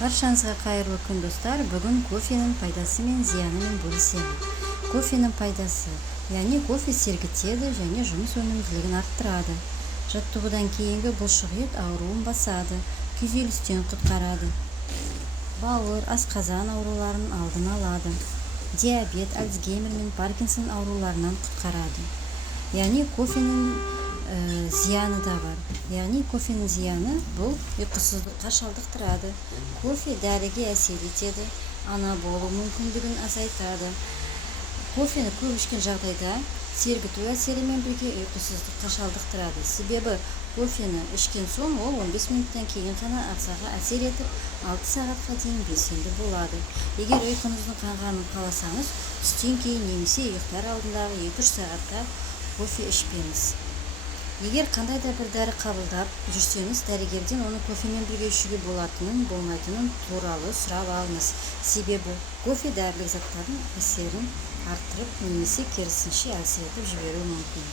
Баршаңызға қайырлы күн достар. Бүгін кофенің пайдасы мен зиянымен бөлісемін. Кофенің пайдасы, яғни кофе сергітеді және жұмыс өнімділігін арттырады. Жаттығудан кейінгі бұлшықет ауруын басады, күйзелістен құтқарады. Бауыр, асқазан ауруларының алдын алады. Диабет, Альцгеймер мен Паркинсон ауруларынан құтқарады. Яғни кофенің зияны да бар. Яғни кофенің зияны бұл ұйқысыздыққа шалдықтырады. Кофе дәріге әсер етеді, ана болу мүмкіндігін азайтады. Кофені көп ішкен жағдайда сергіту әсерімен бірге ұйқысыздыққа шалдықтырады. Себебі кофені ішкен соң ол 15 минуттан кейін ғана ағзаға әсер етіп, 6 сағатқа дейін белсенді болады. Егер ұйқыңыздың қанғанын қаласаңыз, түстен кейін немесе ұйықтар алдындағы 2-3 сағатта кофе ішпеңіз. Егер қандай да бір дәрі қабылдап жүрсеңіз, дәрігерден оны кофемен бірге ішуге болатынын, болмайтынын туралы сұрап алыңыз. Себебі кофе дәрілік заттардың әсерін арттырып немесе керісінше әсер етіп жіберуі мүмкін.